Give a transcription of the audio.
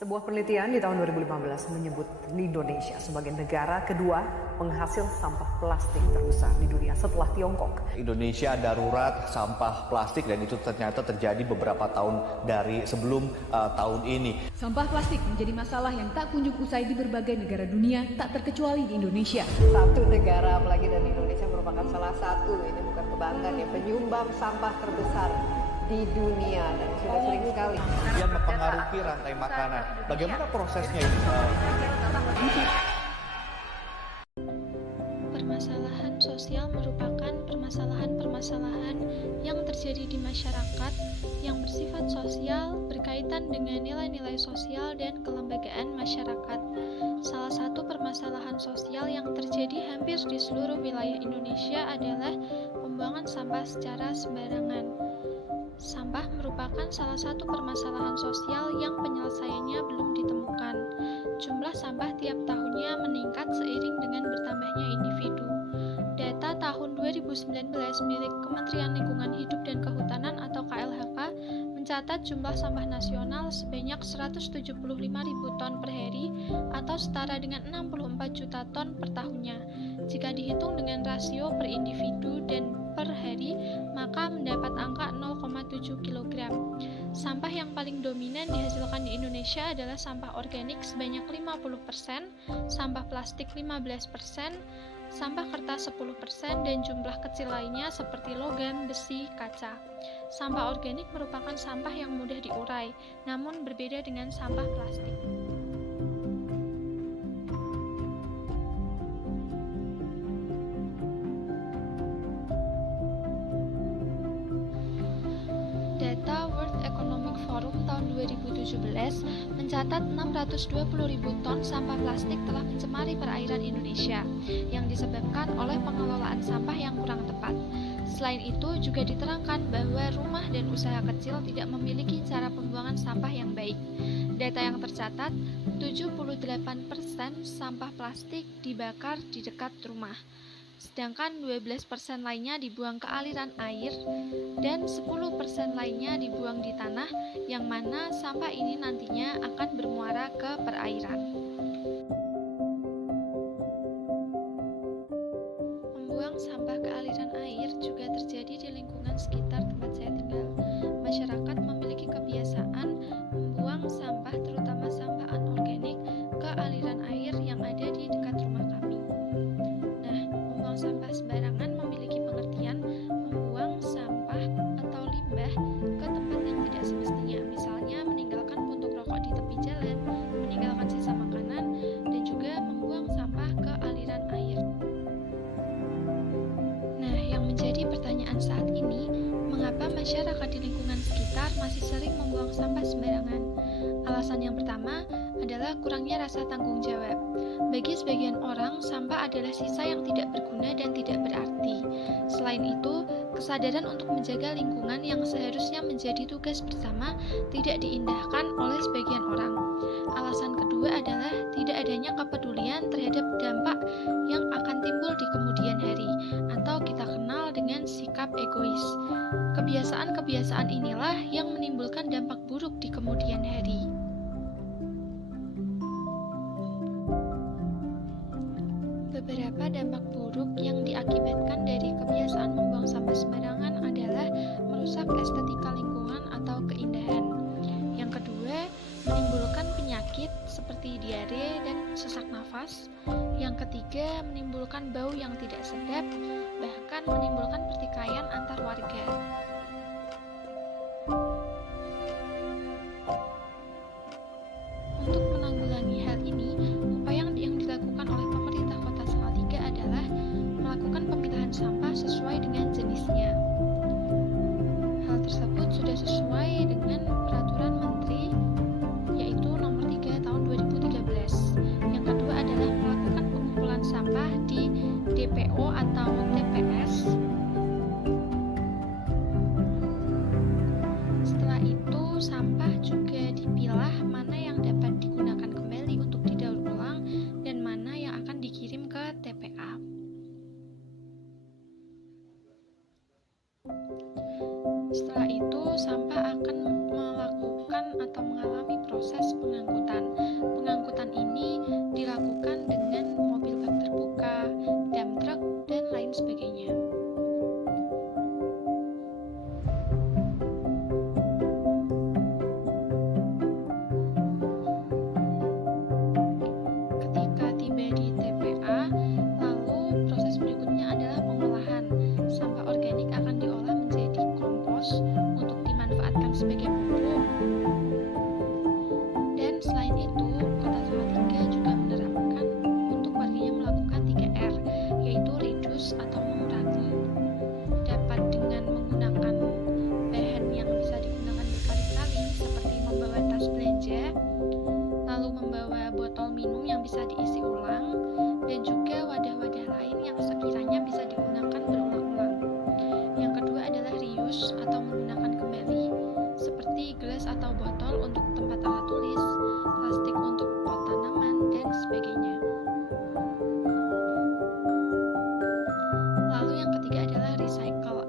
Sebuah penelitian di tahun 2015 menyebut Indonesia sebagai negara kedua penghasil sampah plastik terbesar di dunia setelah Tiongkok. Indonesia darurat sampah plastik dan itu ternyata terjadi beberapa tahun dari sebelum tahun ini. Sampah plastik menjadi masalah yang tak kunjung usai di berbagai negara dunia, tak terkecuali di Indonesia. Satu negara, apalagi dan Indonesia merupakan salah satu, ini bukan kebanggaan ya, penyumbang sampah terbesar di dunia dan sudah sering sekali. Yang mempengaruhi rantai makanan. Bagaimana prosesnya ini? Permasalahan sosial merupakan permasalahan-permasalahan yang terjadi di masyarakat yang bersifat sosial berkaitan dengan nilai-nilai sosial dan kelembagaan masyarakat. Salah satu permasalahan sosial yang terjadi hampir di seluruh wilayah Indonesia adalah pembuangan sampah secara sembarangan. Sampah merupakan salah satu permasalahan sosial yang penyelesaiannya belum ditemukan. Jumlah sampah tiap tahunnya meningkat seiring dengan bertambahnya individu. Data tahun 2019 milik Kementerian Lingkungan Hidup dan Kehutanan atau KLHK mencatat jumlah sampah nasional sebanyak 175.000 ton per hari atau setara dengan 64 juta ton per tahunnya. Jika dihitung dengan rasio per individu dan per hari, maka mendapat angka 0,7 kg. Sampah yang paling dominan dihasilkan di Indonesia adalah sampah organik sebanyak 50%, sampah plastik 15%, sampah kertas 10%, dan jumlah kecil lainnya seperti logam, besi, kaca. Sampah organik merupakan sampah yang mudah diurai, namun berbeda dengan sampah plastik. Data World Economic Forum tahun 2017 mencatat 620.000 ton sampah plastik telah mencemari perairan Indonesia yang disebabkan oleh pengelolaan sampah yang kurang tepat. Selain itu, juga diterangkan bahwa rumah dan usaha kecil tidak memiliki cara pembuangan sampah yang baik. Data yang tercatat, 78% sampah plastik dibakar di dekat rumah, sedangkan 12% lainnya dibuang ke aliran air dan 10% lainnya dibuang di tanah, yang mana sampah ini nantinya akan bermuara ke perairan. Membuang sampah ke aliran air juga terjadi di lingkungan sekitar tempat saya tinggal. Masyarakat memiliki kebiasaan membuang sampah, terutama sampah anorganik, ke aliran air yang ada di dekat rumah kami. Membuang sampah sembarangan memiliki pengertian membuang sampah atau limbah ke tempat yang tidak semestinya, misalnya meninggalkan puntung rokok di tepi jalan, meninggalkan sisa makanan, dan juga membuang sampah ke aliran air. Yang menjadi pertanyaan saat ini, mengapa masyarakat di lingkungan sekitar masih sering membuang sampah sembarangan? Alasan yang pertama adalah kurangnya rasa tanggung jawab. Bagi sebagian orang, sampah adalah sisa yang tidak berguna dan tidak berarti. Selain itu, kesadaran untuk menjaga lingkungan yang seharusnya menjadi tugas bersama tidak diindahkan oleh sebagian orang. Alasan kedua adalah tidak adanya kepedulian terhadap dampak yang akan timbul di kemudian hari, atau kita kenal dengan sikap egois. Kebiasaan-kebiasaan inilah yang menimbulkan dampak buruk di kemudian hari. Beberapa dampak buruk yang diakibatkan dari kebiasaan membuang sampah sembarangan adalah merusak estetika lingkungan atau keindahan. Yang kedua, menimbulkan penyakit seperti diare dan sesak nafas. Yang ketiga, menimbulkan bau yang tidak sedap, bahkan menimbulkan pertikaian antar warga. Untuk menanggulangi hal ini, upaya yang dilakukan oleh pemerintah Kota Salatiga adalah melakukan pemilahan sampah sesuai dengan jenisnya. Hal tersebut sudah sesuai dengan Peraturan Menteri yaitu nomor 3 tahun 2013. Yang kedua adalah melakukan pengumpulan sampah di DPO atau TPS. Setelah itu, sampah juga dipilah mana yang dapat digunakan kembali untuk didaur ulang dan mana yang akan dikirim ke TPA. Setelah itu, sampah akan melakukan atau mengalami proses pengangkutan. reuse atau mengurangi dapat dengan menggunakan bahan yang bisa digunakan berkali-kali seperti membawa tas belanja, lalu membawa botol minum yang bisa diisi ulang, dan juga wadah-wadah lain yang sekiranya bisa digunakan berulang-ulang. Yang kedua adalah reuse atau menggunakan kembali, seperti gelas atau botol untuk tempat alat tulis, plastik untuk pot tanaman, dan sebagainya. Lalu yang ketiga adalah recycle